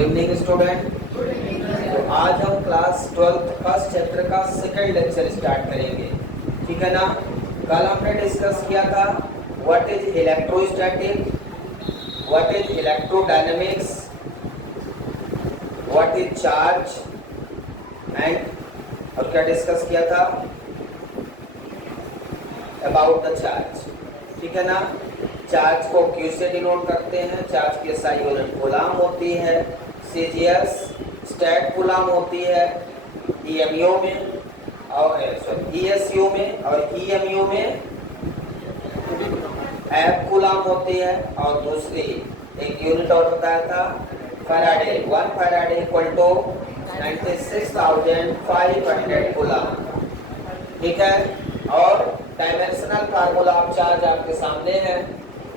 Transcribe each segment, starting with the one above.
Good evening student. तो आज हम क्लास 12 फर्स्ट चैप्टर का सेकंड लेक्चर स्टार्ट करेंगे, ठीक है ना। कल हमने डिस्कस किया था what is electrostatic, what is electrodynamics, what is charge and और क्या डिस्कस किया था अबाउट द चार्ज, ठीक है ना। चार्ज को क्यू से डिनोट करते हैं, चार्ज की एसआई यूनिट कूलाम होती है, सीजीएस स्टैट कूलाम होती है, ईएमयू में और ईएसयू में और ईएमयू में एफ कूलाम होती है। और दूसरी एक यूनिट और बताया था Faraday, 1 Faraday equal to 96,500 coulomb, ठीक है। और डायमेंशनल फार्मूला ऑफ चार्ज आपके सामने है।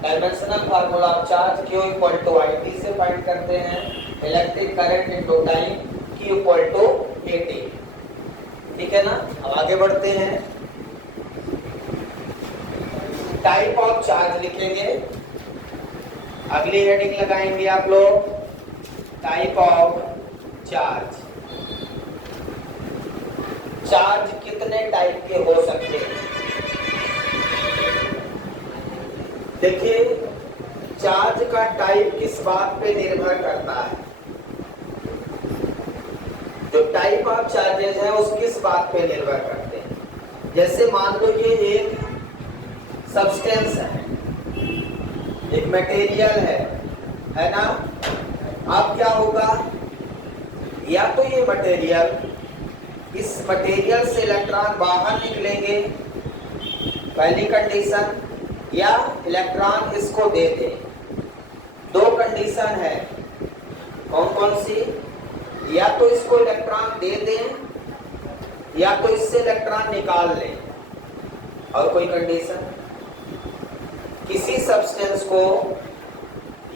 Dimensional formula of charge Q equal to IT से फाइंड करते हैं, electric current into time Q equal to AT, ठीक है ना। अब आगे बढ़ते हैं, टाइप ऑफ चार्ज लिखेंगे, अगली हेडिंग लगाएंगे आप लोग टाइप ऑफ चार्ज। चार्ज कितने टाइप के हो सकते हैं? देखिए, चार्ज का टाइप किस बात पे निर्भर करता है? जो टाइप ऑफ चार्जेस है उस किस बात पे निर्भर करते हैं? जैसे मान लो ये एक सब्सटेंस है, एक मटेरियल है ना। अब क्या होगा, या तो ये मटेरियल, इस मटेरियल से इलेक्ट्रॉन बाहर निकलेंगे, पहली कंडीशन, या इलेक्ट्रॉन इसको दे दे। दो कंडीशन है, कौन कौन सी? या तो इसको इलेक्ट्रॉन दे दें या तो इससे इलेक्ट्रॉन निकाल लें। और कोई कंडीशन, किसी सब्सटेंस को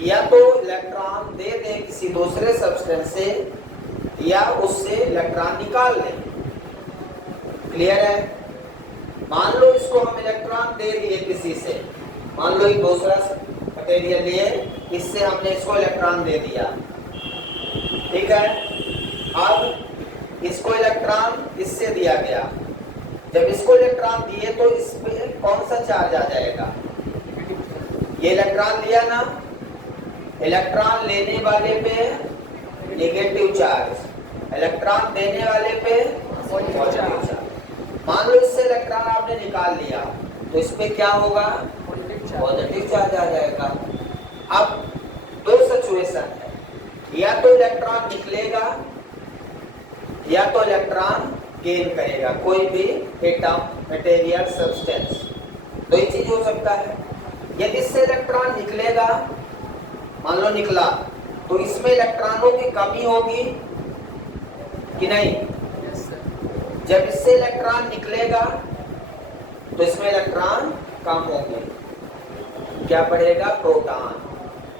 या तो इलेक्ट्रॉन दे दें किसी दूसरे सब्सटेंस से या उससे इलेक्ट्रॉन निकाल लें। क्लियर है? मान लो इसको हम इलेक्ट्रॉन दे दिए किसी से, मान लो एक दूसरा मटेरियल लिए, इससे हमने इसको इलेक्ट्रॉन दे दिया, ठीक है। अब इसको इलेक्ट्रॉन इससे दिया गया, जब इसको इलेक्ट्रॉन दिए तो इसमें कौन सा चार्ज आ जाएगा? ये इलेक्ट्रॉन लिया ना, इलेक्ट्रॉन लेने वाले पे नेगेटिव चार्ज, इलेक्ट्रॉन देने वाले पे पॉजिटिव चार्ज। मान लो इससे इलेक्ट्रॉन आपने निकाल लिया तो इस पे क्या होगा? पॉजिटिव चार्ज आ जाएगा। अब दो सिचुएशन है, या तो इलेक्ट्रॉन निकलेगा या तो इलेक्ट्रॉन गेन करेगा, कोई भी एटम, मटेरियल, सब्सटेंस, दो ही चीज हो सकता है। यदि इससे इलेक्ट्रॉन निकलेगा, मान लो निकला, तो इसमें इलेक्ट्रॉनों की कमी होगी कि नहीं? जब इससे इलेक्ट्रॉन निकलेगा तो इसमें इलेक्ट्रॉन कम होंगे, क्या बढ़ेगा? प्रोटॉन।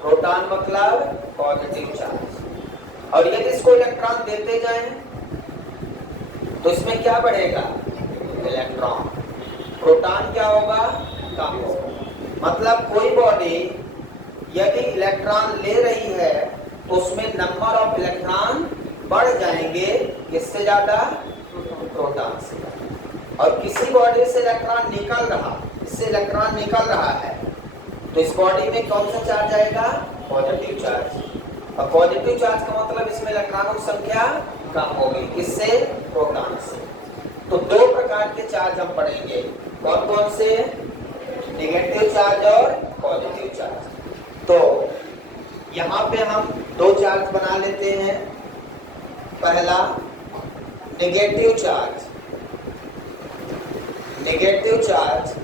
प्रोटॉन मतलब पॉजिटिव चार्ज। और यदि इसको इलेक्ट्रॉन देते जाएं तो इसमें क्या बढ़ेगा? इलेक्ट्रॉन। प्रोटॉन क्या होगा? कम होगा। मतलब कोई बॉडी यदि इलेक्ट्रॉन ले रही है तो उसमें नंबर ऑफ इलेक्ट्रॉन बढ़ जाएंगे, किससे ज्यादा? प्रोटॉन से। और किसी बॉडी से इलेक्ट्रॉन निकल रहा, इससे इलेक्ट्रॉन निकल रहा है, तो इस बॉडी में कौन सा चार्ज आएगा? Positive charge. और पॉजिटिव चार्ज का मतलब इसमें इलेक्ट्रॉनों की संख्या कम होगी, किससे? प्रोटॉन से। तो दो प्रकार के चार्ज हम पढ़ेंगे, कौन कौन से? नेगेटिव चार्ज और पॉजिटिव चार्ज। तो यहाँ पे हम दो चार्ज बना लेते हैं। पहला नेगेटिव चार्ज, नेगेटिव चार्ज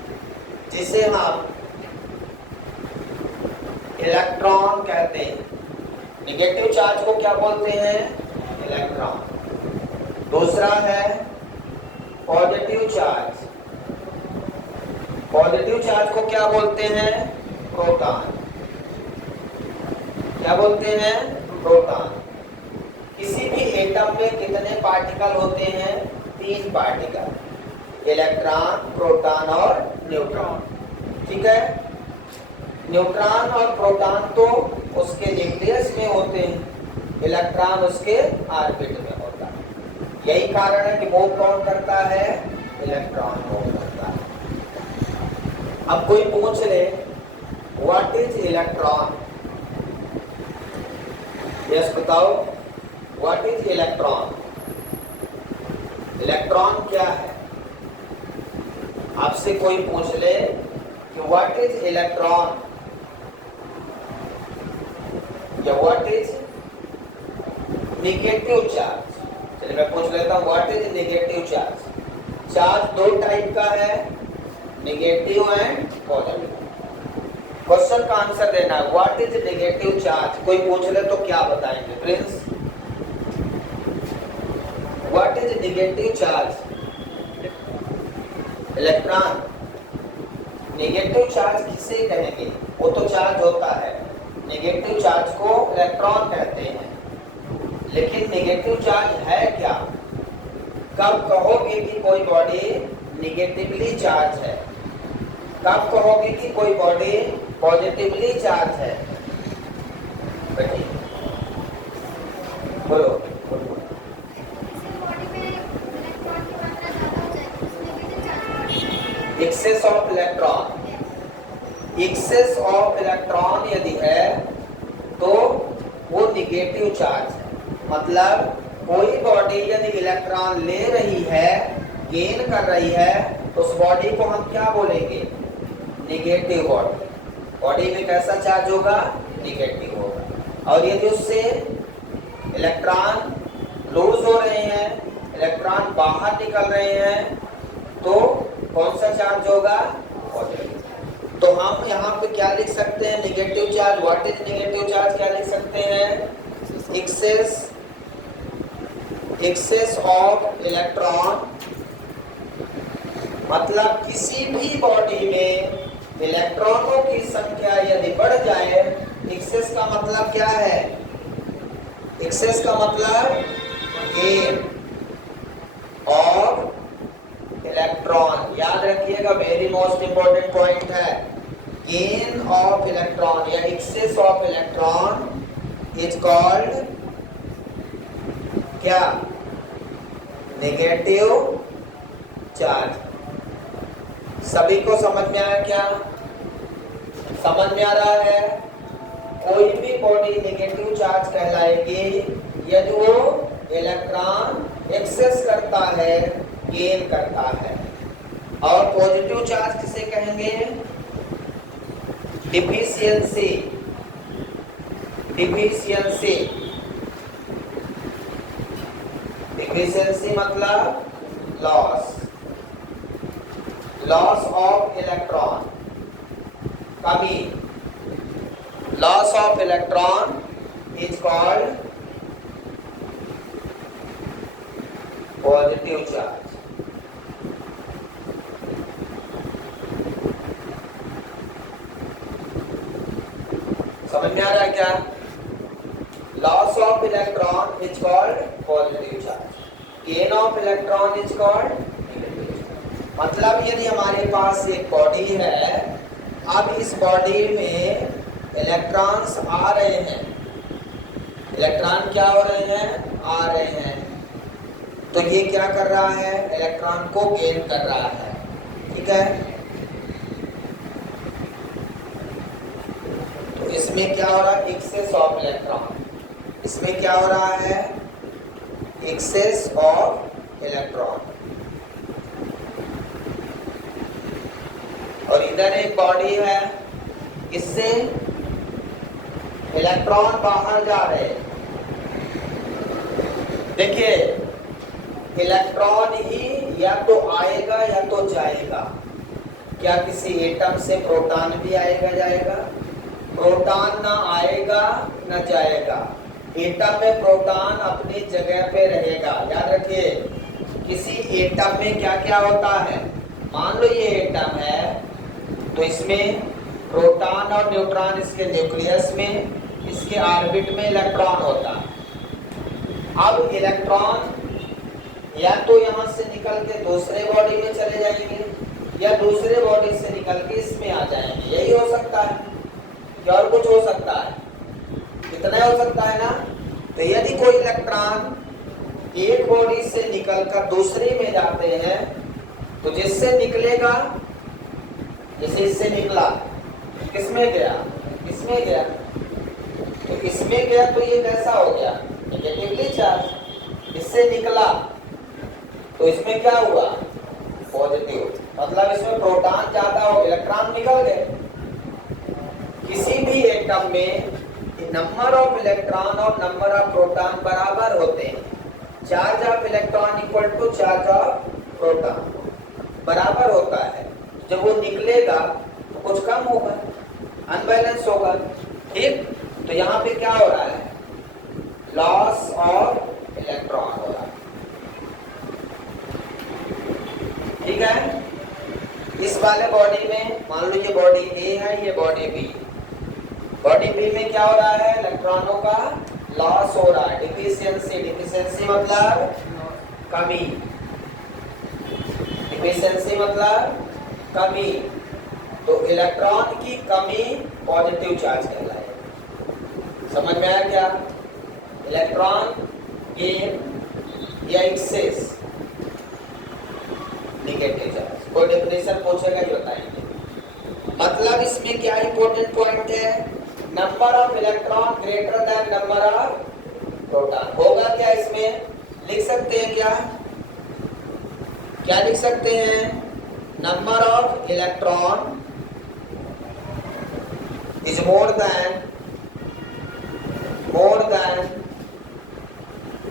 जिसे हम इलेक्ट्रॉन कहते हैं। नेगेटिव चार्ज को क्या बोलते हैं? इलेक्ट्रॉन। दूसरा है पॉजिटिव चार्ज, पॉजिटिव चार्ज को क्या बोलते हैं? प्रोटॉन। क्या बोलते हैं? प्रोटॉन। किसी भी एटम में कितने पार्टिकल होते हैं? 3 पार्टिकल, इलेक्ट्रॉन, प्रोटॉन और न्यूट्रॉन, ठीक है। न्यूट्रॉन और प्रोटॉन तो उसके न्यूक्लियस में होते हैं, इलेक्ट्रॉन उसके ऑर्बिट में होता है। यही कारण है कि मूव कौन करता है, इलेक्ट्रॉन मूव करता है। अब कोई पूछ ले व्हाट इज इलेक्ट्रॉन, यस बताओ व्हाट इज इलेक्ट्रॉन, इलेक्ट्रॉन क्या है। आपसे कोई पूछ ले कि व्हाट इज इलेक्ट्रॉन या व्हाट इज नेगेटिव चार्ज। चलिए मैं पूछ लेता हूं what is negative charge. Charge दो टाइप का है, नेगेटिव एंड पॉजिटिव। क्वेश्चन का आंसर देना है व्हाट इज नेगेटिव चार्ज। कोई पूछ ले तो क्या बताएंगे Prince, what is negative charge, electron. Negative charge किसे कहेंगे, वो तो चार्ज होता है, नेगेटिव चार्ज को इलेक्ट्रॉन कहते हैं। लेकिन नेगेटिव चार्ज है क्या, कब कहोगे कि कोई बॉडी नेगेटिवली चार्ज है, कब कहोगे कि कोई बॉडी पॉजिटिवली चार्ज है। बोलो excess of electron, excess of electron यदि है तो वो नेगेटिव चार्ज है। मतलब कोई बॉडी यदि इलेक्ट्रॉन ले रही है, गेन कर रही है, तो उस बॉडी को हम क्या बोलेंगे, नेगेटिव बॉडी। बॉडी में कैसा चार्ज होगा, नेगेटिव होगा। और यदि उससे इलेक्ट्रॉन लूज हो रहे हैं, इलेक्ट्रॉन बाहर निकल रहे हैं, तो कौन सा चार्ज होगा, पॉजिटिव। तो हम यहाँ पे क्या लिख सकते हैं, negative charge, what is negative charge क्या लिख सकते हैं, एक्सेस ऑफ इलेक्ट्रॉन। मतलब किसी भी बॉडी में इलेक्ट्रॉनों की संख्या यदि बढ़ जाए, एक्सेस का मतलब क्या है, एक्सेस का मतलब गेन ऑफ इलेक्ट्रॉन। याद रखिएगा, वेरी मोस्ट इंपॉर्टेंट पॉइंट है, गेन ऑफ इलेक्ट्रॉन या excess of electron is called क्या, नेगेटिव चार्ज। सभी को समझ में आया क्या, समझ में आ रहा है। कोई भी बॉडी नेगेटिव चार्ज कहलाएगी यदि वो इलेक्ट्रॉन एक्सेस करता है, गेन करता है। और पॉजिटिव चार्ज किसे कहेंगे, डिफिशियंसी। डिफिशियंसी, डिफिशियंसी मतलब लॉस, लॉस ऑफ इलेक्ट्रॉन, कमी। Loss of electron is called positive charge. समझ में आ रहा है क्या, loss of electron is called positive charge, gain of electron is called negative charge. मतलब यदि हमारे पास एक बॉडी है, अब इस बॉडी में इलेक्ट्रॉन्स आ रहे हैं, इलेक्ट्रॉन क्या हो रहे हैं, आ रहे हैं, तो ये क्या कर रहा है, इलेक्ट्रॉन को गेन कर रहा है, ठीक है। तो इसमें क्या हो रहा है, एक्सेस ऑफ इलेक्ट्रॉन, इसमें क्या हो रहा है, एक्सेस ऑफ इलेक्ट्रॉन। और इधर एक बॉडी है, इससे इलेक्ट्रॉन बाहर जा रहे हैं। देखिए इलेक्ट्रॉन ही या तो आएगा या तो जाएगा। क्या किसी एटम से प्रोटॉन भी आएगा जाएगा, प्रोटॉन ना आएगा ना जाएगा। एटम में प्रोटॉन अपनी जगह पे रहेगा। याद रखिए, किसी एटम में क्या क्या होता है, मान लो ये एटम है, तो इसमें प्रोटॉन और न्यूट्रॉन इसके न्यूक्लियस में, इसके ऑर्बिट में इलेक्ट्रॉन होता है। अब इलेक्ट्रॉन या तो यहाँ से निकल के दूसरे बॉडी में चले जाएंगे या दूसरे बॉडी से निकल के इसमें आ जाएंगे। यही हो सकता है, क्या और कुछ हो सकता है, इतना हो सकता है ना। तो यदि कोई इलेक्ट्रॉन एक बॉडी से निकलकर दूसरी में जाते हैं तो जिससे निकलेगा, जैसे इससे निकला, किसमें गया, इसमें गया, तो इसमें गया तो ये कैसा हो गया, नेगेटिवली चार्ज। इससे निकला तो इसमें क्या हुआ, पॉजिटिव, मतलब इसमें प्रोटॉन ज्यादा हो, इलेक्ट्रॉन निकल गए। किसी भी एटम में नंबर ऑफ इलेक्ट्रॉन और नंबर ऑफ प्रोटॉन बराबर होते हैं। Charge of electron equal to charge of proton बराबर होता है। जब वो निकलेगा तो कुछ कम होगा, अनबैलेंस होगा, ठीक। तो यहाँ पे क्या हो रहा है, लॉस ऑफ इलेक्ट्रॉन हो रहा है, ठीक है। इस वाले बॉडी में मान लो ये बॉडी ए है, ये बॉडी बी। बॉडी बी में क्या हो रहा है, इलेक्ट्रॉनों का लॉस हो रहा है, डिफिशियंसी। डिफिशियंसी मतलब कमी, डिफिशियंसी मतलब कमी। तो इलेक्ट्रॉन की कमी पॉजिटिव चार्ज कहलाएगा। समझ में आया क्या, इलेक्ट्रॉन गेन या एक्सेस नेगेटिव चार्ज। कोई डेफिनेशन पूछेगा ये बताएंगे। मतलब इसमें क्या इंपॉर्टेंट पॉइंट है, number of electron greater than number of proton. होगा क्या, इसमें लिख सकते हैं क्या, क्या लिख सकते हैं, number of electron is more than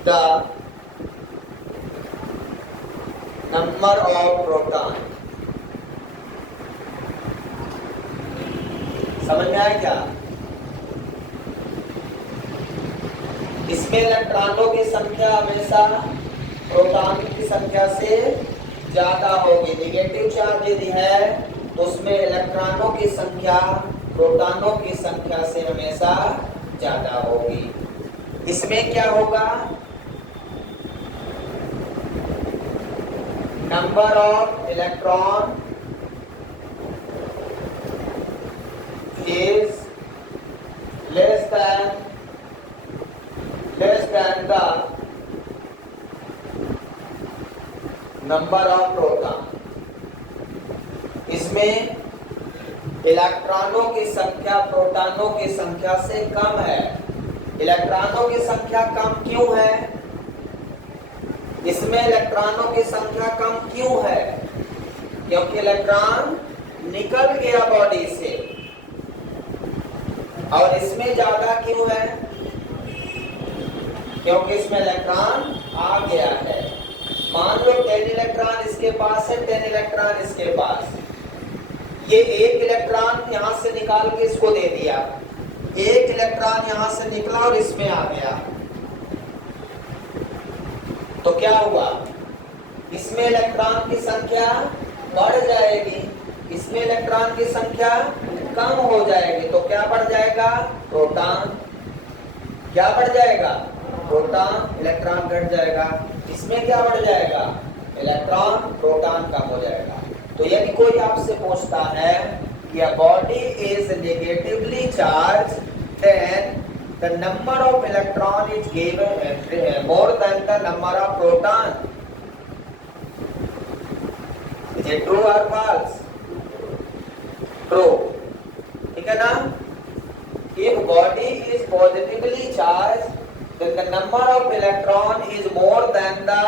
the number of proton. समझ में आया क्या, इसमें इलेक्ट्रॉनों की संख्या हमेशा प्रोटॉन की संख्या से ज्यादा होगी। नेगेटिव चार्ज यदि है तो उसमें इलेक्ट्रॉनों की संख्या प्रोटॉनों की संख्या से हमेशा ज्यादा होगी। इसमें क्या होगा, number of electron is less than the number of proton। इसमें इलेक्ट्रॉनों की संख्या प्रोटॉनों की संख्या से कम है। इलेक्ट्रॉनों की संख्या कम क्यों है, इसमें इलेक्ट्रॉनों की संख्या कम क्यों है, क्योंकि इलेक्ट्रॉन निकल गया बॉडी से। और इसमें ज्यादा क्यों है, क्योंकि इसमें इलेक्ट्रॉन आ गया है। मान लो 10 इलेक्ट्रॉन इसके पास है, 10 इलेक्ट्रॉन इसके पास, ये एक इलेक्ट्रॉन यहां से निकाल के इसको दे दिया, एक इलेक्ट्रॉन यहां से निकला और इसमें आ गया, तो क्या हुआ, इसमें इलेक्ट्रॉन की संख्या बढ़ जाएगी, इसमें इलेक्ट्रॉन की संख्या कम हो जाएगी। तो क्या बढ़ जाएगा, प्रोटॉन। क्या बढ़ जाएगा, प्रोटॉन, इलेक्ट्रॉन घट जाएगा। इसमें क्या बढ़ जाएगा, इलेक्ट्रॉन, प्रोटॉन कम हो जाएगा। तो यदि कोई आपसे पूछता है कि a body is negatively charged, then the number of electron is given more than the number of proton. Is it true or false? True. ठीक है ना। If body is positively charged, then the number of electron is more than the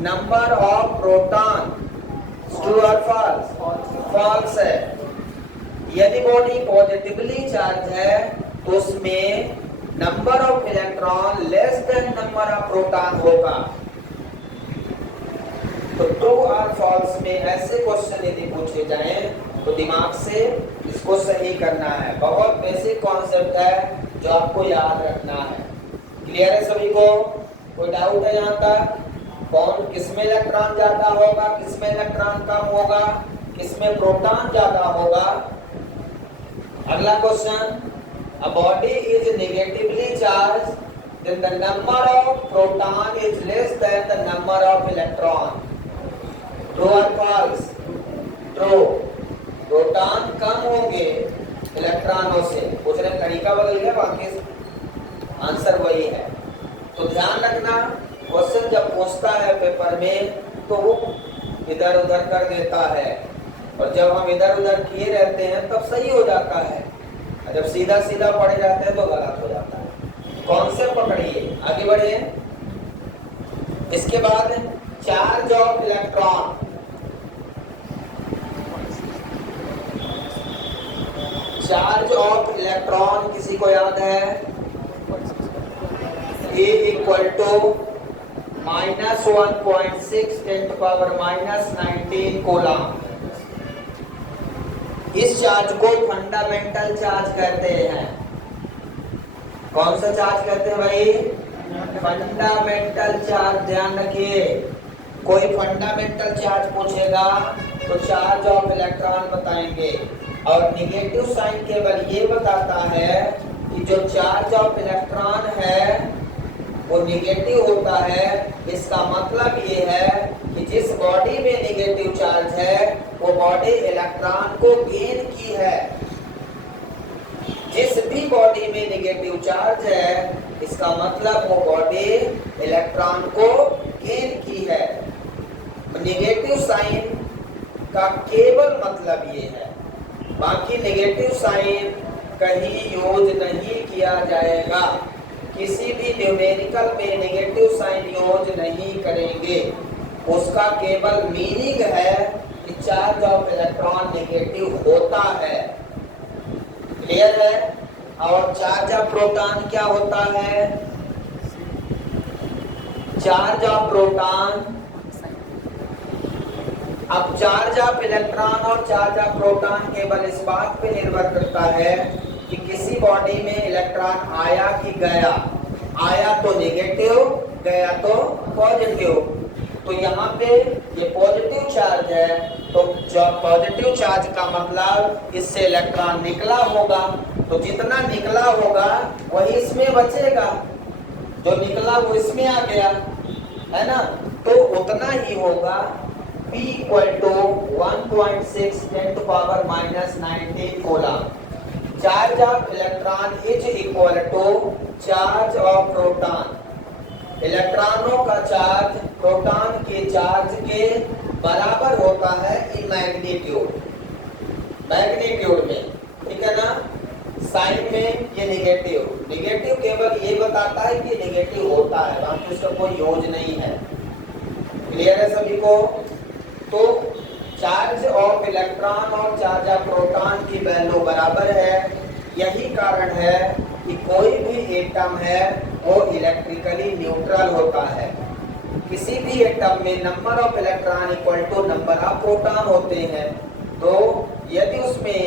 number of proton. True or false? False है। यदि body positively charge है तो उसमें number of electron less than number of proton होगा। तो true और false में ऐसे क्वेश्चन यदि पूछे जाएं तो दिमाग से इसको सही करना है। बहुत बेसिक कॉन्सेप्ट है जो आपको याद रखना है। क्लियर है सभी को? कोई डाउट है यहाँ तक? कौन किसमें इलेक्ट्रॉन ज्यादा होगा, किसमें इलेक्ट्रॉन कम होगा, किसमें प्रोटॉन ज्यादा होगा? अगला question, a body is negatively charged, then the number of proton is less than the number of electron. True or false? True. Proton कम होंगे इलेक्ट्रॉनों से। पूछ रहे तरीका बदल गया, बाकी आंसर वही है। ध्यान रखना, क्वेश्चन जब पूछता है पेपर में तो वो इधर उधर कर देता है, और जब हम इधर उधर किए रहते हैं तब सही हो जाता है, और जब सीधा सीधा पढ़े जाते हैं तो गलत हो जाता है। कॉन्सेप्ट पकड़िए, आगे बढ़िए। इसके बाद charge of electron. Charge of electron किसी को याद है? A equal to -1.6 10⁻⁻19 coulomb. इस चार्ज को फंडामेंटल चार्ज कहते हैं। कौन सा चार्ज कहते हैं भाई? Fundamental charge. ध्यान रखिए, कोई फंडामेंटल चार्ज पूछेगा तो चार्ज ऑफ इलेक्ट्रॉन बताएंगे, और निगेटिव साइन केवल ये बताता है कि जो चार्ज ऑफ इलेक्ट्रॉन है वो निगेटिव होता है। इसका मतलब ये है कि जिस बॉडी में निगेटिव चार्ज है वो बॉडी इलेक्ट्रॉन को गेन की है। जिस भी बॉडी में निगेटिव चार्ज है इसका मतलब वो बॉडी इलेक्ट्रॉन को गेन की है। निगेटिव साइन का केवल मतलब ये है, बाकी निगेटिव साइन कहीं यूज नहीं किया जाएगा। किसी भी न्यूमेरिकल में नेगेटिव साइन यूज नहीं करेंगे। उसका केवल मीनिंग है कि चार्ज ऑफ इलेक्ट्रॉन नेगेटिव होता है। क्लियर है? और चार्ज ऑफ प्रोटॉन क्या होता है? चार्ज ऑफ प्रोटॉन, अब चार्ज ऑफ इलेक्ट्रॉन और चार्ज ऑफ प्रोटॉन केवल इस बात पे निर्भर करता है कि किसी बॉडी में इलेक्ट्रॉन आया कि गया। आया तो नेगेटिव, गया तो पॉजिटिव। तो यहाँ पे ये पॉजिटिव चार्ज है, तो जो पॉजिटिव चार्ज का मतलब इससे इलेक्ट्रॉन निकला होगा, तो जितना निकला होगा वही इसमें बचेगा। जो निकला वो इसमें आ गया, है ना? तो उतना ही होगा। P equal to 1.6 10⁻⁻19 coulomb. Charge of electron is equal to charge of proton. इलेक्ट्रॉनों का चार्ज प्रोटॉन के चार्ज के बराबर होता है इन मैग्नीट्यूड। मैग्नीट्यूड में, ठीक है ना? साइन में ये निगेटिव। निगेटिव केवल ये बताता है कि निगेटिव होता है, बाकी उसका कोई यूज नहीं है। क्लियर है सभी को? तो चार्ज ऑफ इलेक्ट्रॉन और चार्ज ऑफ प्रोटॉन की वैल्यू बराबर है। यही कारण है कि कोई भी एटम है वो इलेक्ट्रिकली न्यूट्रल होता है। किसी भी एटम में number of electron equal to number of proton होते हैं। तो यदि उसमें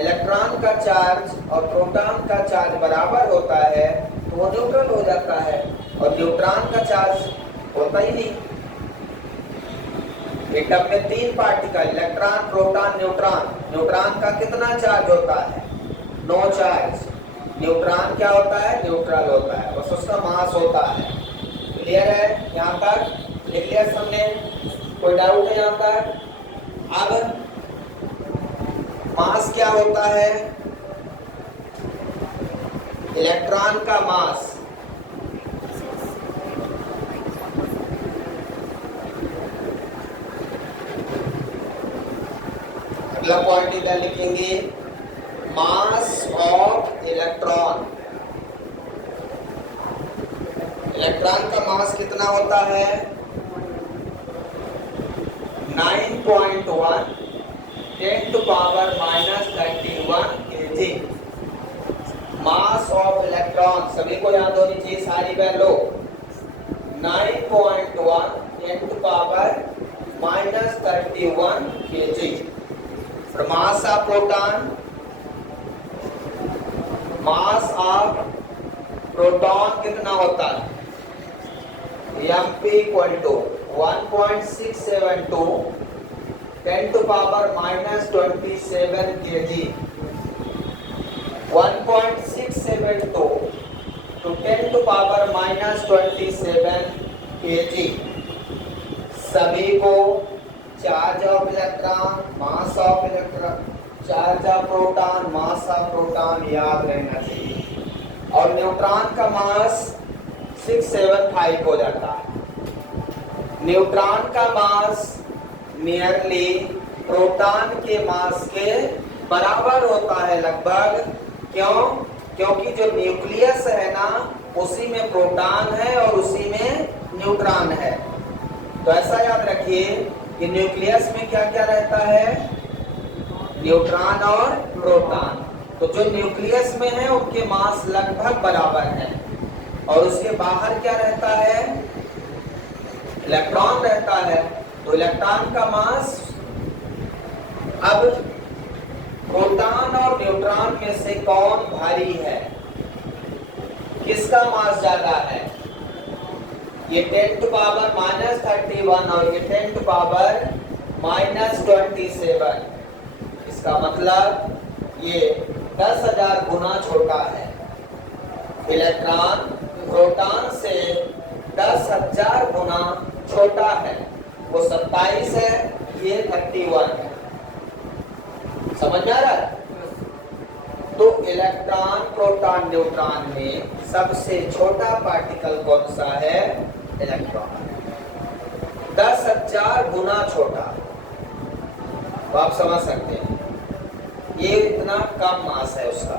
इलेक्ट्रॉन का चार्ज और प्रोटॉन का चार्ज बराबर होता है तो वो न्यूट्रल हो जाता है, और न्यूट्रॉन का चार्ज होता ही नहीं। एटम में 3 particle, electron, proton, neutron. Neutron का कितना चार्ज होता है? No charge. न्यूट्रॉन क्या होता है? न्यूट्रल होता है, बस उसका मास होता है। क्लियर है? यहाँ तक लिख लिया सबने? कोई डाउट है यहाँ तक? अब मास क्या होता है? इलेक्ट्रॉन का मास अगला पॉइंट इधर लिखेंगे, मास ऑफ इलेक्ट्रॉन। इलेक्ट्रॉन का मास कितना होता है? 9.1 10⁻⁻31 kg। मास ऑफ इलेक्ट्रॉन सभी को याद होनी चाहिए सारी value. 9.1 10⁻⁻31 kg। Mass of proton, mass of proton कितना होता है? mp equal to 1.672 10⁻⁻27 kg। 1.672 to 10⁻⁻27 kg। सभी को charge of electron, mass of electron, charge of proton, mass of proton याद रहना चाहिए। और न्यूट्रॉन का मास 675 हो जाता है। न्यूट्रॉन का मास नियरली प्रोटॉन के मास के बराबर होता है लगभग। क्यों? क्योंकि जो न्यूक्लियस है ना, उसी में प्रोटॉन है और उसी में न्यूट्रॉन है। तो ऐसा याद रखिए कि न्यूक्लियस में क्या क्या रहता है? न्यूट्रॉन और प्रोटॉन। तो जो न्यूक्लियस में है उनके मास लगभग बराबर है। और उसके बाहर क्या रहता है? इलेक्ट्रॉन रहता है। तो इलेक्ट्रॉन का मास, अब प्रोटॉन और न्यूट्रॉन में से कौन भारी है? किसका मास ज्यादा है? ये 10 टू पावर -31 और ये 10 टू पावर -27। इसका मतलब ये 10,000 गुना छोटा है। इलेक्ट्रॉन प्रोटॉन से 10,000 गुना छोटा है। वो 27 है, ये 31 है। समझ में आ रहा है? तो इलेक्ट्रॉन प्रोटॉन न्यूट्रॉन में सबसे छोटा पार्टिकल कौन सा है? इलेक्ट्रॉन। 10,000 गुना छोटा। तो आप समझ सकते हैं ये इतना कम मास है उसका।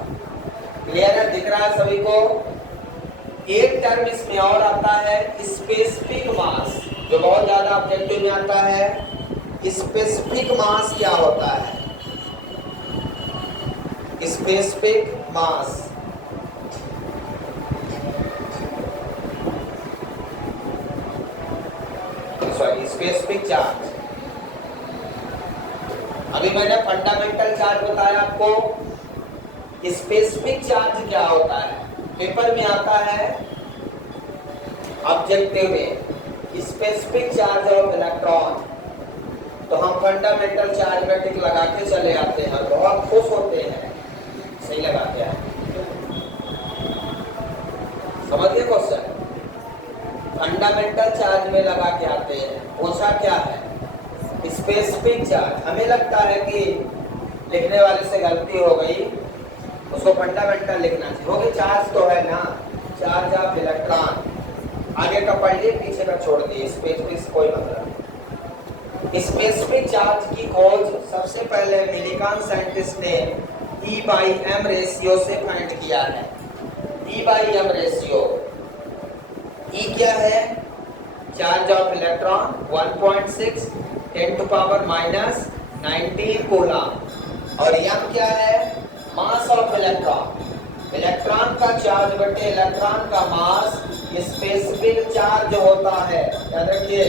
क्लियर है? दिख रहा है सभी को? एक टर्म इसमें और आता है स्पेसिफिक मास, जो बहुत ज्यादा ऑब्जेक्टिव में आता है। स्पेसिफिक मास क्या होता है? स्पेसिफिक मास स्पेसिफिक चार्ज। अभी मैंने फंडामेंटल चार्ज बताया आपको। स्पेसिफिक चार्ज क्या होता है? पेपर में आता है ऑब्जेक्टिव में स्पेसिफिक चार्ज ऑफ इलेक्ट्रॉन। तो हम फंडामेंटल चार्ज में टिक लगा के चले आते हैं, बहुत खुश होते हैं। सही लगाते हैं। समझ गए क्वेश्चन? फंडामेंटल चार्ज में लगा के आते हैं। पूछा क्या है? Specific charge. हमें लगता है कि लिखने वाले से गलती हो गई, उसको फंडामेंटल लिखना चाहिए। होगी चार्ज तो है ना, चार्ज ऑफ इलेक्ट्रॉन। आगे का पढ़ लिए, पीछे का छोड़ दिए। स्पेसिफिक कोई मतलब नहीं। स्पेसिफिक चार्ज की खोज सबसे पहले अमेरिकन साइंटिस्ट ने E/m रेशियो से फाइंड किया है। E/m ratio. E क्या है? Charge of electron 1.6 10 to power -19 coulomb. और m क्या है? Mass of electron. इलेक्ट्रॉन का चार्ज बटे इलेक्ट्रॉन का मास स्पेसिफिक चार्ज होता है। याद रखिए,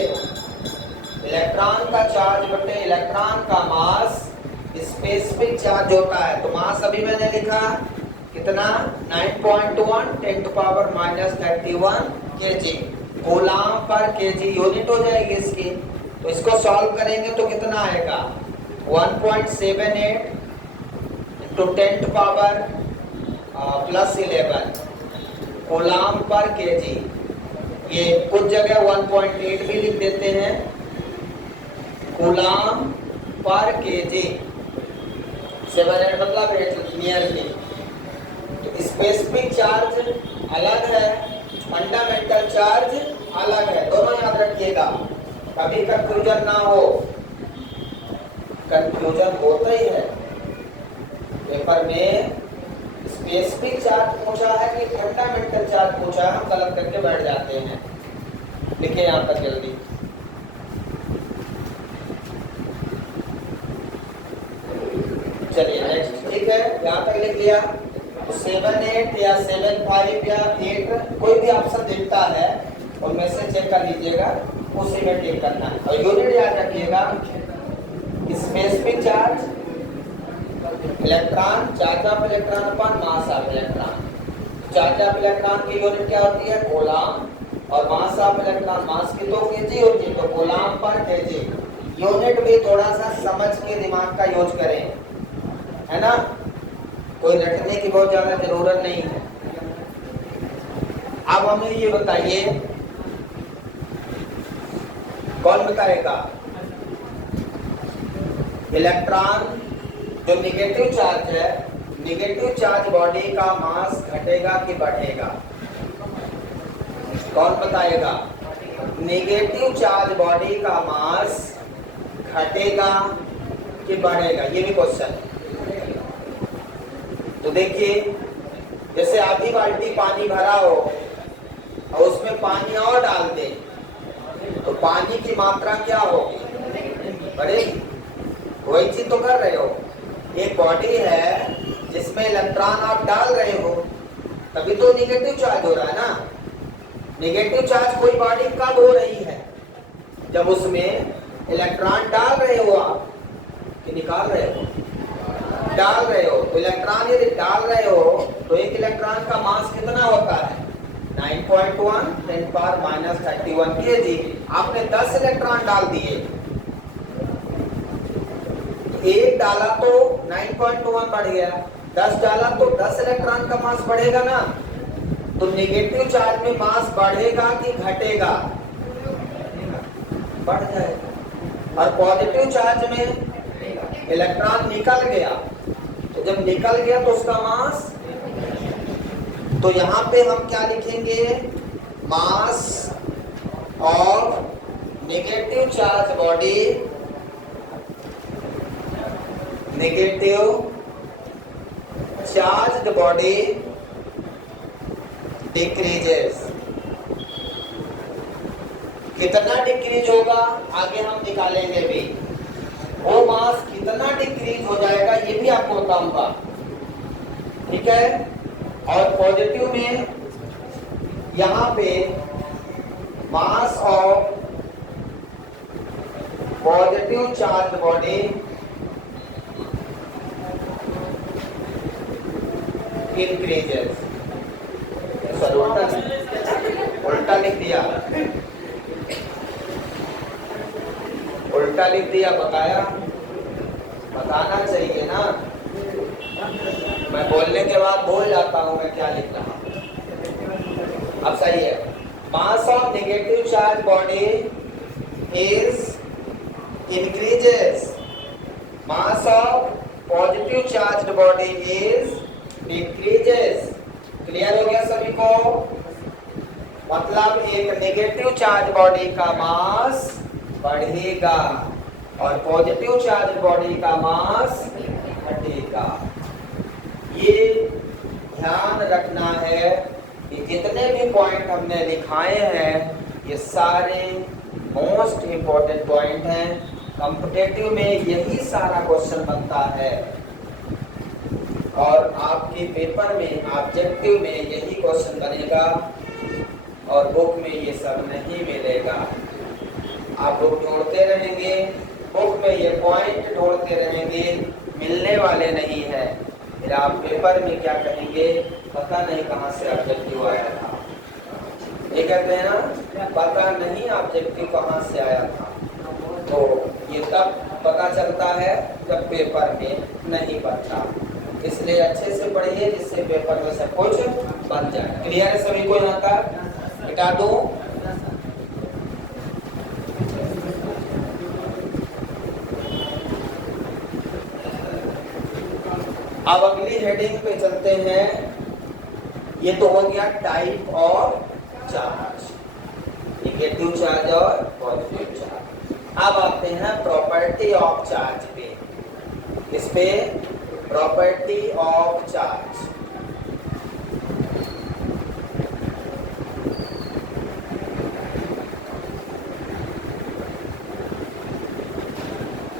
इलेक्ट्रॉन का चार्ज बटे इलेक्ट्रॉन का मास स्पेसिफिक चार्ज होता है। तो मास अभी मैंने लिखा कितना? 9.1 10 to power -31 kg। Coulomb per kg unit हो जाएगी इसकी। तो इसको सॉल्व करेंगे तो कितना आएगा? 1.78 into 10 to power +11 coulomb per kg। ये कुछ जगह 1.8 भी लिख देते हैं, कूलम पर kg। 700 मतलब नियरली। तो स्पेसिफिक चार्ज अलग है, फंडामेंटल चार्ज अलग है। दोनों याद रखिएगा, कभी कंफ्यूजन ना हो। कंफ्यूजन होता ही है पेपर में। स्पेसिफिक चार्ज पूछा है कि फंडामेंटल चार्ज पूछा है, हम गलत करके बैठ जाते हैं। लिखिए यहाँ तक जल्दी। चलिए नेक्स्ट। ठीक है, यहाँ तक लिख लिया। तो 7 8 या 7 5 या 8 कोई भी ऑप्शन दिखता है उनमें से चेक कर लीजिएगा, उसी में टिक करना है। और यूनिट याद रखिएगा, specific charge electron, charge of electron upon mass of electron. Charge of electron की यूनिट क्या होती है? कूलम। और मास ऑफ इलेक्ट्रॉन, मास की तो kg होती है, तो कूलम पर kg। यूनिट भी थोड़ा सा समझ के दिमाग का यूज करें, है ना? कोई रटने की बहुत ज्यादा जरूरत नहीं है। अब हमें ये बताइए, कौन बताएगा? इलेक्ट्रॉन जो निगेटिव चार्ज है, निगेटिव चार्ज बॉडी का मास घटेगा कि बढ़ेगा? कौन बताएगा? नेगेटिव चार्ज बॉडी का मास घटेगा कि बढ़ेगा, ये भी क्वेश्चन है। तो देखिए, जैसे आधी बाल्टी पानी भरा हो और उसमें पानी और डाल दे तो पानी की मात्रा क्या होगी? बढ़ेगी। वही चीज तो कर रहे हो। एक बॉडी है जिसमें इलेक्ट्रॉन आप डाल रहे हो, तभी तो निगेटिव चार्ज हो रहा है ना। नेगेटिव चार्ज कोई बॉडी कब हो रही है? जब उसमें इलेक्ट्रॉन डाल रहे हो आप कि निकाल रहे हो? डाल रहे हो। तो इलेक्ट्रॉन यदि डाल रहे हो तो एक इलेक्ट्रॉन का मास कितना होता है? 9.1 10⁻³ kg। आपने 10 इलेक्ट्रॉन डाल दिए, एक डाला तो 9.1 बढ़ गया, 10 डाला तो 10 इलेक्ट्रॉन का मास बढ़ेगा ना। तो नेगेटिव चार्ज में मास बढ़ेगा कि घटेगा? बढ़ जाएगा। और पॉजिटिव चार्ज में इलेक्ट्रॉन निकल गया, तो जब निकल गया तो उसका मास, तो यहां पे हम क्या लिखेंगे? Mass of negative charge body, negative charged body decreases. कितना डिक्रीज होगा आगे हम निकालेंगे भी। वो मास कितना डिक्रीज हो जाएगा ये भी आपको बताऊंगा, ठीक है। और पॉजिटिव में यहां पे mass of positive charge body increases. Sorry, उल्टा लिख दिया, उल्टा लिख दिया। बताना चाहिए ना। मैं बोलने के बाद भूल जाता हूं मैं क्या लिख रहा हूं। अब सही है। Mass of negative charge body is increases, mass of positive charge body is decreases. Clear हो गया सभी को? मतलब एक नेगेटिव चार्ज बॉडी का मास बढ़ेगा और पॉजिटिव चार्ज बॉडी का मास घटेगा। ये ध्यान रखना है कि जितने भी पॉइंट हमने लिखाए हैं ये सारे मोस्ट इंपॉर्टेंट पॉइंट हैं। कॉम्पिटिटिव में यही सारा क्वेश्चन बनता है और आपके पेपर में ऑब्जेक्टिव में यही क्वेश्चन बनेगा और बुक में ये सब नहीं मिलेगा। आप बुक ढूंढते रहेंगे, बुक में ये पॉइंट ढूंढते रहेंगे, मिलने वाले नहीं है। फिर आप पेपर में क्या कहेंगे? पता नहीं कहाँ से ऑब्जेक्टिव आया था। ये कहते हैं ना, पता नहीं ऑब्जेक्टिव कहाँ से आया था। तो ये तब पता चलता है जब पेपर में नहीं बनता। इसलिए अच्छे से पढ़िए जिससे पेपर में सब कुछ बन जाए। क्लियर है सभी को? यहाँ तक मिटा दूं? अब अगली हेडिंग पे चलते हैं। ये तो हो गया type of charge, negative charge और पॉजिटिव चार्ज। अब आते हैं प्रॉपर्टी ऑफ चार्ज पे। इस पे प्रॉपर्टी ऑफ चार्ज।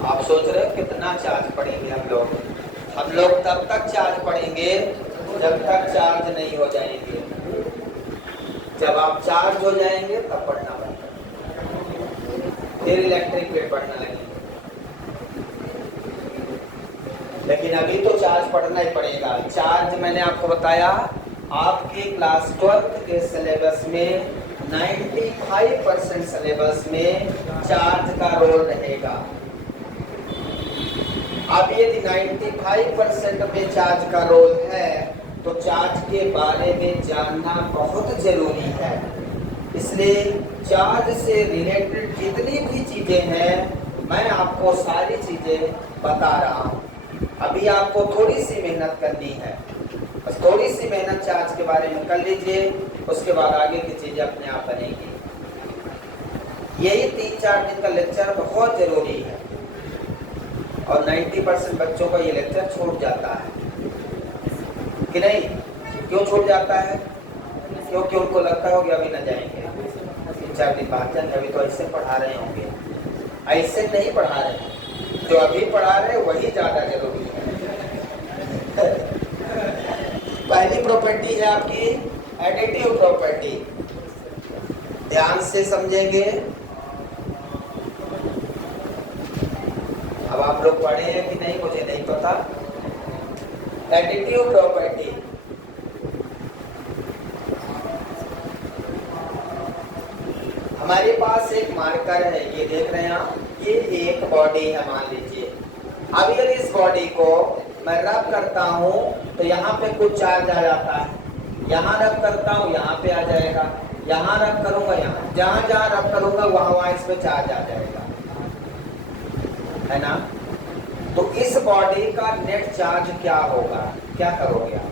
आप सोच रहे हो कितना चार्ज पढ़ेंगे हम लोग? हम लोग तब तक चार्ज पढ़ेंगे जब तक चार्ज नहीं हो जाएंगे। जब आप चार्ज हो जाएंगे तब पढ़ना पड़ेगा, फिर इलेक्ट्रिक वेव पढ़ना लगेगा। लेकिन अभी तो चार्ज पढ़ना ही पड़ेगा। चार्ज मैंने आपको बताया आपके क्लास 12 के सिलेबस में 95% सिलेबस में चार्ज का रोल रहेगा। अब यदि 95% में चार्ज का रोल है तो चार्ज के बारे में जानना बहुत जरूरी है। इसलिए चार्ज से रिलेटेड जितनी भी चीजें हैं मैं आपको सारी चीजें बता रहा हूँ। अभी आपको थोड़ी सी मेहनत करनी है। बस थोड़ी सी मेहनत चार्ज के बारे में कर लीजिए, उसके बाद आगे की चीजें अपने आप बनेगी। यही 3-4 दिन का लेक्चर बहुत जरूरी है और 90% बच्चों का ये लेक्चर छूट जाता है कि नहीं? क्यों छूट जाता है? क्योंकि उनको लगता हो कि अभी न जाएंगे, 3-4 दिन बाद जाएंगे, अभी तो ऐसे पढ़ा रहे होंगे। ऐसे नहीं पढ़ा रहे, जो अभी पढ़ा रहे वही ज्यादा जरूरी है। पहली प्रॉपर्टी है आपकी एडिटिव प्रॉपर्टी, ध्यान से समझेंगे। अब आप लोग पढ़े हैं कि नहीं मुझे नहीं पता। एडिटिव प्रॉपर्टी, हमारे पास एक मार्कर है, ये देख रहे हैं आप, ये एक बॉडी है मान लीजिए। अब यदि इस बॉडी को मैं रब करता हूं तो यहाँ पे कुछ चार्ज आ जाता है, यहाँ रब करता हूँ यहाँ पे आ जाएगा, यहाँ रब करूंगा यहाँ, जहां जहां रब करूंगा वहां वहां इस पे चार्ज आ जाएगा, है ना? तो इस बॉडी का नेट चार्ज क्या होगा? क्या करोगे आप?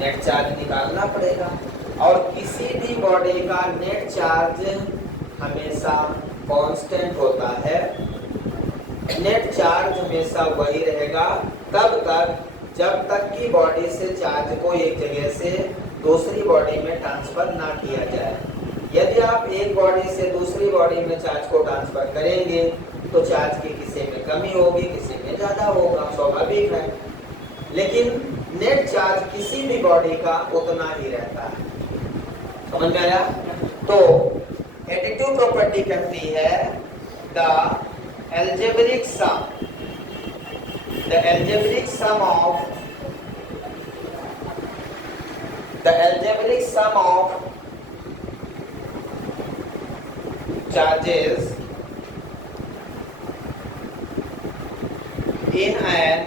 नेट चार्ज निकालना पड़ेगा। और किसी भी बॉडी का नेट चार्ज हमेशा कांस्टेंट होता है। नेट चार्ज हमेशा वही रहेगा तब तक जब तक कि बॉडी से चार्ज को एक जगह से दूसरी बॉडी में ट्रांसफर ना किया जाए। यदि आप एक बॉडी से दूसरी बॉडी में चार्ज को ट्रांसफर करेंगे तो चार्ज की किसी में कमी होगी, किसी में ज्यादा होगा, स्वाभाविक है। लेकिन नेट चार्ज किसी भी बॉडी का उतना ही रहता है। समझ में आया? तो एडिटिव प्रॉपर्टी कहती है the algebraic sum of charges in an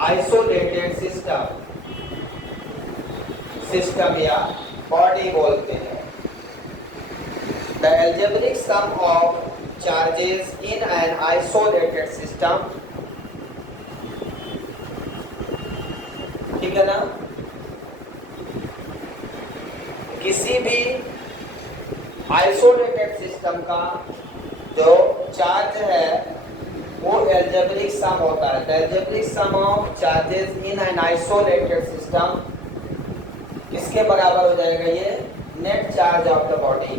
isolated system या बॉडी बोलते हैं। The algebraic sum of charges in an isolated system, ठीक है ना? किसी भी आइसोलेटेड सिस्टम का जो चार्ज है वो एल्जेब्रिक सम होता है। The algebraic sum of charges in an isolated system किसके बराबर हो जाएगा? ये net charge of the body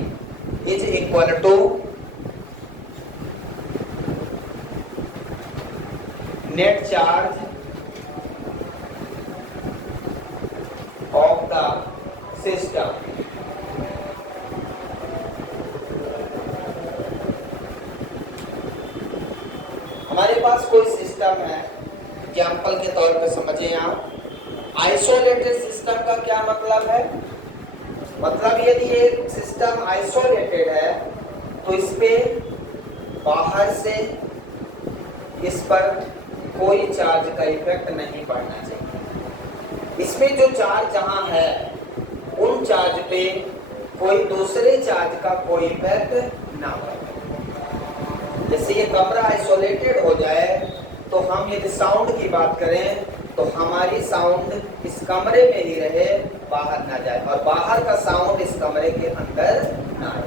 is equal to net charge of the system। हमारे पास कोई सिस्टम है, एग्जाम्पल के तौर पे समझिए आप। आइसोलेटेड सिस्टम का क्या मतलब है? मतलब यदि एक सिस्टम आइसोलेटेड है तो इस पे बाहर से इस पर कोई चार्ज का इफेक्ट नहीं पड़ना चाहिए। इसमें जो चार्ज जहां है उन चार्ज पे कोई दूसरे चार्ज का कोई इफेक्ट ना हो। जैसे ये कमरा आइसोलेटेड हो जाए तो हम यदि साउंड की बात करें तो हमारी साउंड इस कमरे में ही रहे, बाहर ना जाए, और बाहर का साउंड इस कमरे के अंदर ना आए।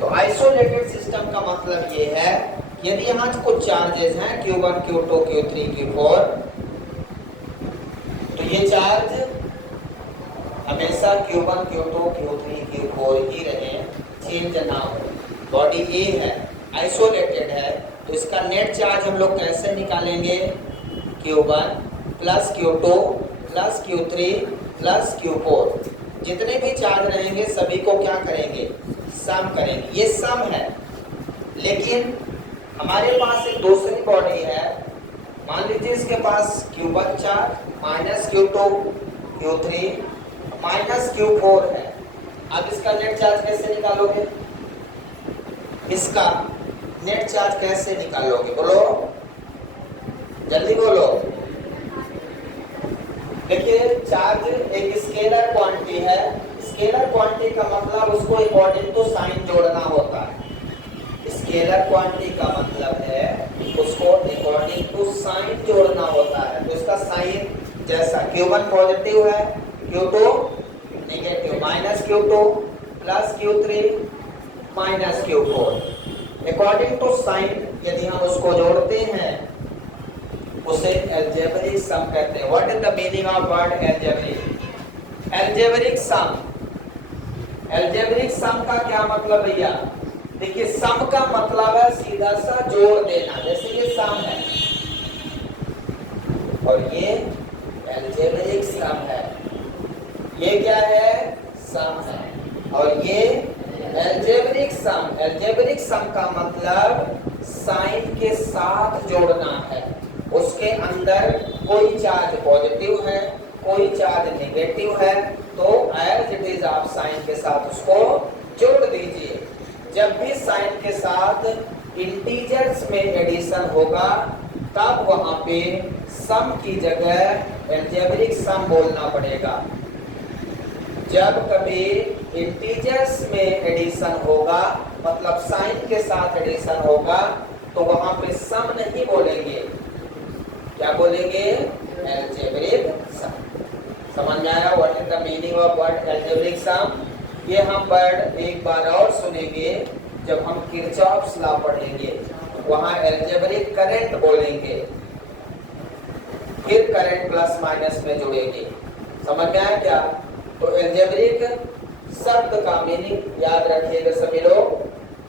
तो आइसोलेटेड सिस्टम का मतलब ये है कि यदि यहाँ कुछ चार्जेस हैं Q1, Q2, Q3, Q4, तो ये चार्ज हमेशा Q1, Q2, Q3, Q4 ही रहे, चेंज ना हो। बॉडी ए है, आइसोलेटेड है, तो इसका नेट चार्ज हम लोग कैसे निकालेंगे? Q1 plus Q2 plus Q3 plus Q4, जितने भी चार्ज रहेंगे सभी को क्या करेंगे? सम करेंगे। ये सम है। लेकिन हमारे पास एक दूसरी बॉडी है, मान लीजिए इसके पास Q1 charge minus Q2 Q3 minus Q4 है। अब इसका नेट चार्ज कैसे निकालोगे? इसका नेट चार्ज कैसे निकालोगे? बोलो, जल्दी बोलो। देखिए, चार्ज एक स्केलर क्वांटिटी है। स्केलर क्वांटिटी का मतलब उसको अकॉर्डिंग टू साइन जोड़ना होता है। स्केलर क्वांटिटी का मतलब है उसको अकॉर्डिंग टू साइन जोड़ना होता है। तो इसका साइन जैसा Q1 पॉजिटिव है, Q2 negative, minus Q2 plus Q3 minus Q4। According to sign यदि हम उसको जोड़ते हैं उसे अलजेब्रिक सम कहते हैं। What is the meaning of word algebraic? Algebraic sum, algebraic sum का क्या मतलब भैया? देखिए सम का मतलब है सीधा सा जोड़ देना। जैसे ये सम है और ये अलजेब्रिक सम है, ये क्या है? सम है। और ये अलजेब्रिक सम, अलजेब्रिक सम का मतलब साइन के साथ जोड़ना है। उसके अंदर कोई चार्ज पॉजिटिव है, कोई चार्ज नेगेटिव है, तो एज इट इज आप साइन के साथ उसको जोड़ दीजिए। जब भी साइन के साथ इंटीजर्स में एडिशन होगा तब वहां पे सम की जगह अलजेब्रिक सम बोलना पड़ेगा। जब कभी इंटीजर्स में एडिशन होगा मतलब साइन के साथ एडिशन होगा तो वहां पे सम नहीं बोलेंगे, क्या बोलेंगे? Algebraic sum. समझ में आया what is the meaning of word algebraic sum? ये हम वर्ड एक बार और सुनेंगे जब हम किरचॉफ्स लॉ पढ़ेंगे, वहां अलजेब्रिक करंट बोलेंगे, फिर करंट प्लस माइनस में जुड़ेंगे। समझ में आया क्या? तो अलजेब्रिक शब्द का मीनिंग याद रखिएगा सभी लोग।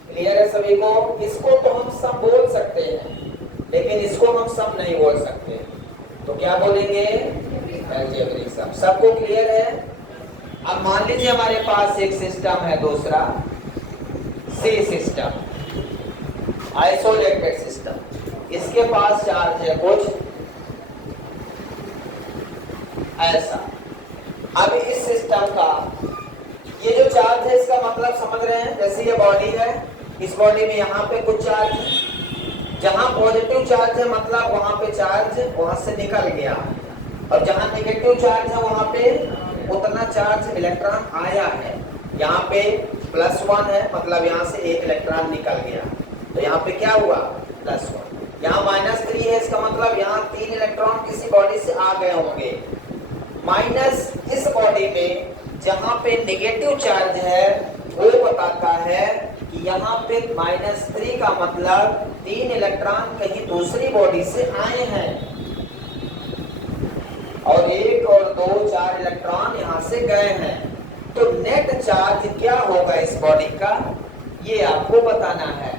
क्लियर है सभी को? इसको तो हम सम बोल सकते हैं लेकिन इसको हम सम नहीं बोल सकते, तो क्या बोलेंगे? अलजेब्रिक सम। सबको क्लियर है? अब मान लीजिए हमारे पास एक सिस्टम है दूसरा सी सिस्टम, आइसोलेटेड सिस्टम। इसके पास चार्ज है कुछ ऐसा। अब इस सिस्टम का ये जो चार्ज है इसका मतलब समझ रहे हैं? जैसे ये बॉडी है, इस बॉडी में यहाँ पे कुछ चार्ज है, जहां पॉजिटिव चार्ज है मतलब वहां पे चार्ज वहां से निकल गया, और जहां नेगेटिव चार्ज है वहां पे उतना चार्ज इलेक्ट्रॉन आया है। यहाँ पे +1 है मतलब यहाँ से एक इलेक्ट्रॉन निकल गया, तो यहाँ पे क्या हुआ? +1। यहाँ -3 है, इसका मतलब यहाँ 3 इलेक्ट्रॉन किसी बॉडी से आ गए होंगे। माइनस इस बॉडी में जहां पे नेगेटिव चार्ज है वो बताता है कि यहाँ पे -3 का मतलब 3 इलेक्ट्रॉन कहीं दूसरी बॉडी से आए हैं, और 1 और 2 4 इलेक्ट्रॉन यहाँ से गए हैं। तो नेट चार्ज क्या होगा इस बॉडी का ये आपको बताना है।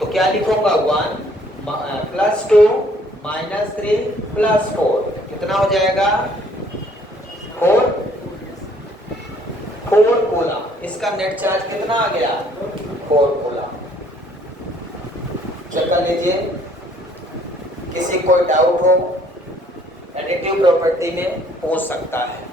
तो क्या लिखूंगा? 1 +2 -3 +4 कितना हो जाएगा? 4 कूलम। इसका नेट चार्ज कितना आ गया? 4 कूलम। चेक कर लीजिए, किसी कोई डाउट हो एडिटिव प्रॉपर्टी में पूछ सकता है।